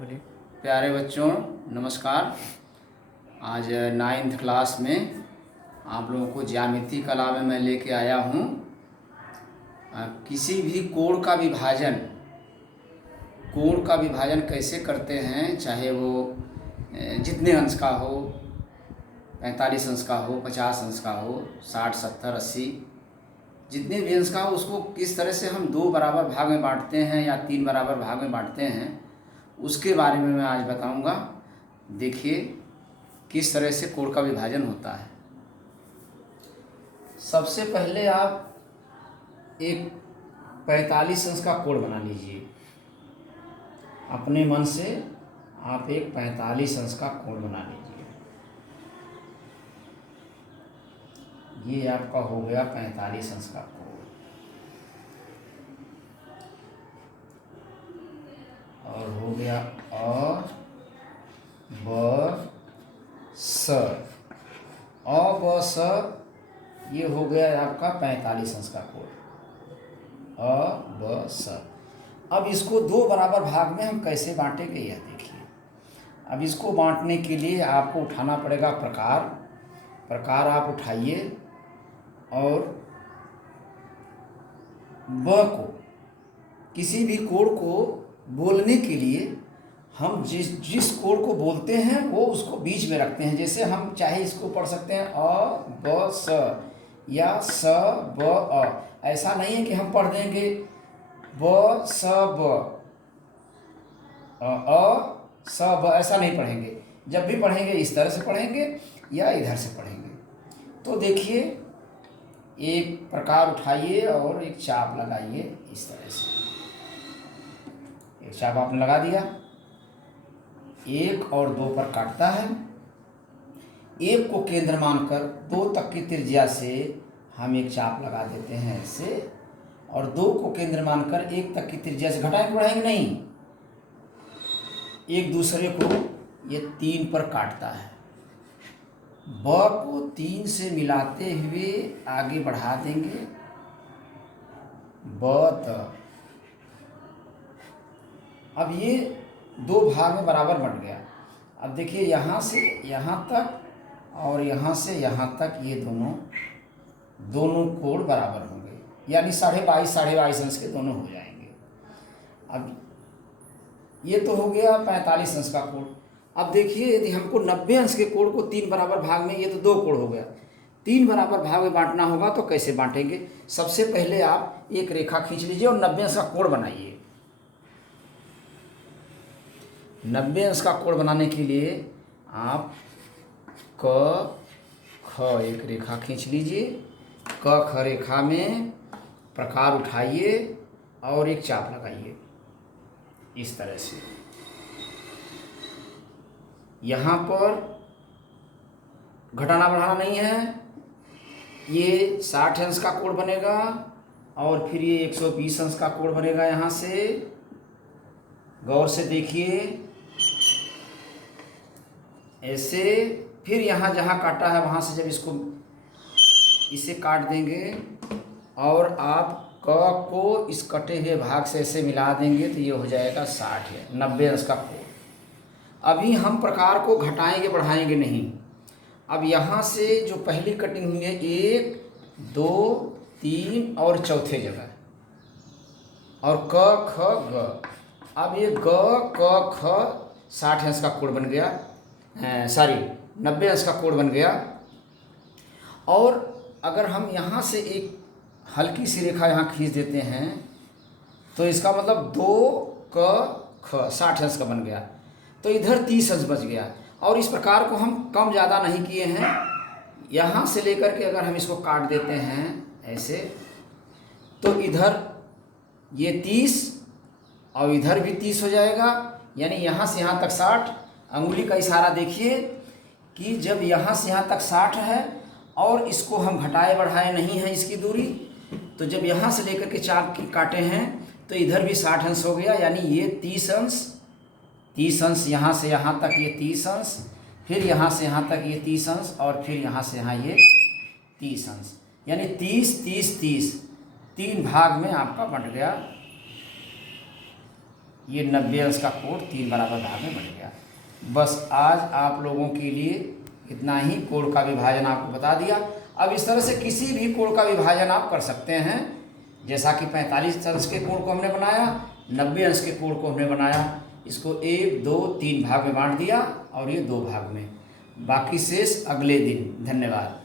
बोलिए। प्यारे बच्चों, नमस्कार। आज 9th क्लास में आप लोगों को ज्यामिति कला में मैं लेके आया हूँ। किसी भी कोण का विभाजन कैसे करते हैं, चाहे वो जितने अंश का हो, 45 अंश का हो, 50 अंश का हो, 60, 70, 80, जितने भी अंश का हो, उसको किस तरह से हम 2 बराबर भाग में बांटते हैं या 3 बराबर भाग में बांटते हैं, उसके बारे में मैं आज बताऊंगा। देखिए किस तरह से कोण का विभाजन होता है। सबसे पहले आप एक 45 अंश का कोण बना लीजिए। अपने मन से आप एक 45 अंश का कोण बना लीजिए। ये आपका हो गया 45 अंश का कोण। और हो गया अ ब स। अ ब स ये हो गया आपका 45 अंश का कोण। अ ब स। अब इसको 2 बराबर भाग में हम कैसे बांटेंगे, यह देखिए। अब इसको बांटने के लिए आपको उठाना पड़ेगा प्रकार आप उठाइए और ब को, किसी भी कोण को बोलने के लिए हम जिस कोण को बोलते हैं वो उसको बीच में रखते हैं। जैसे हम चाहे इसको पढ़ सकते हैं अ ब स या स ब अ। ऐसा नहीं है कि हम पढ़ देंगे ब स ब अ स ब, ऐसा नहीं पढ़ेंगे। जब भी पढ़ेंगे इस तरह से पढ़ेंगे या इधर से पढ़ेंगे। तो देखिए, एक प्रकार उठाइए और एक चाप लगाइए इस तरह से। एक चाप आपने लगा दिया, 1 और 2 पर काटता है। 1 को केंद्र मानकर 2 तक की त्रिज्या से हम एक चाप लगा देते हैं ऐसे, और 2 को केंद्र मानकर 1 तक की त्रिज्या से घटाएंगे बढ़ाएंगे नहीं, एक दूसरे को ये 3 पर काटता है। ब को 3 से मिलाते हुए आगे बढ़ा देंगे, ब त। अब ये 2 भाग में बराबर बंट गया। अब देखिए, यहाँ से यहाँ तक और यहाँ से यहाँ तक ये दोनों कोण बराबर होंगे, यानी 22.5 अंश के दोनों हो जाएंगे। अब ये तो हो गया 45 अंश का कोण। अब देखिए, यदि हमको 90 अंश के कोण को 3 बराबर भाग में, ये तो 2 कोण हो गया, 3 बराबर भाग में बांटना होगा तो कैसे बांटेंगे। सबसे पहले आप एक रेखा खींच लीजिए और 90 अंश का कोण बनाइए। 90 अंश का कोण बनाने के लिए आप क ख एक रेखा खींच लीजिए। क ख रेखा में प्रकार उठाइए और एक चाप लगाइए इस तरह से। यहाँ पर घटाना बढ़ाना नहीं है। ये 60 अंश का कोण बनेगा और फिर ये 120 अंश का कोण बनेगा। यहाँ से गौर से देखिए, ऐसे। फिर यहाँ जहाँ काटा है वहाँ से जब इसे काट देंगे और आप क को इस कटे हुए भाग से ऐसे मिला देंगे तो ये हो जाएगा 60 है 90 अंश का कोण। अभी हम प्रकार को घटाएंगे बढ़ाएंगे नहीं। अब यहाँ से जो पहली कटिंग हुई है 1, 2, 3 और चौथे जगह, और क ख ग। अब ये ग क ख 60 अंश का कोण बन गया, 90 अंश का कोण बन गया। और अगर हम यहाँ से एक हल्की सी रेखा यहाँ खींच देते हैं तो इसका मतलब 2 क ख 60 अंश का बन गया, तो इधर 30 अंश बच गया। और इस प्रकार को हम कम ज़्यादा नहीं किए हैं। यहाँ से लेकर के अगर हम इसको काट देते हैं ऐसे, तो इधर ये 30 और इधर भी 30 हो जाएगा, यानी यहाँ से यहाँ तक 60। अंगुली का इशारा देखिए कि जब यहाँ से यहाँ तक 60 है और इसको हम घटाए बढ़ाए नहीं है इसकी दूरी, तो जब यहाँ से लेकर के चाप की काटे हैं तो इधर भी 60 अंश हो गया, यानी ये 30 अंश यहाँ से यहाँ तक ये 30 अंश, फिर यहाँ से यहाँ तक ये 30 अंश, और फिर यहाँ से यहाँ ये 30 अंश, यानी 30 30 30 3 भाग में आपका बंट गया ये 90 अंश का कोण 3 बराबर भाग में बढ़ गया। बस आज आप लोगों के लिए इतना ही कोण का विभाजन आपको बता दिया। अब इस तरह से किसी भी कोण का विभाजन आप कर सकते हैं, जैसा कि 45 अंश के कोण को हमने बनाया, 90 अंश के कोण को हमने बनाया। इसको 1, 2, 3 भाग में बांट दिया और ये 2 भाग में। बाकी शेष अगले दिन। धन्यवाद।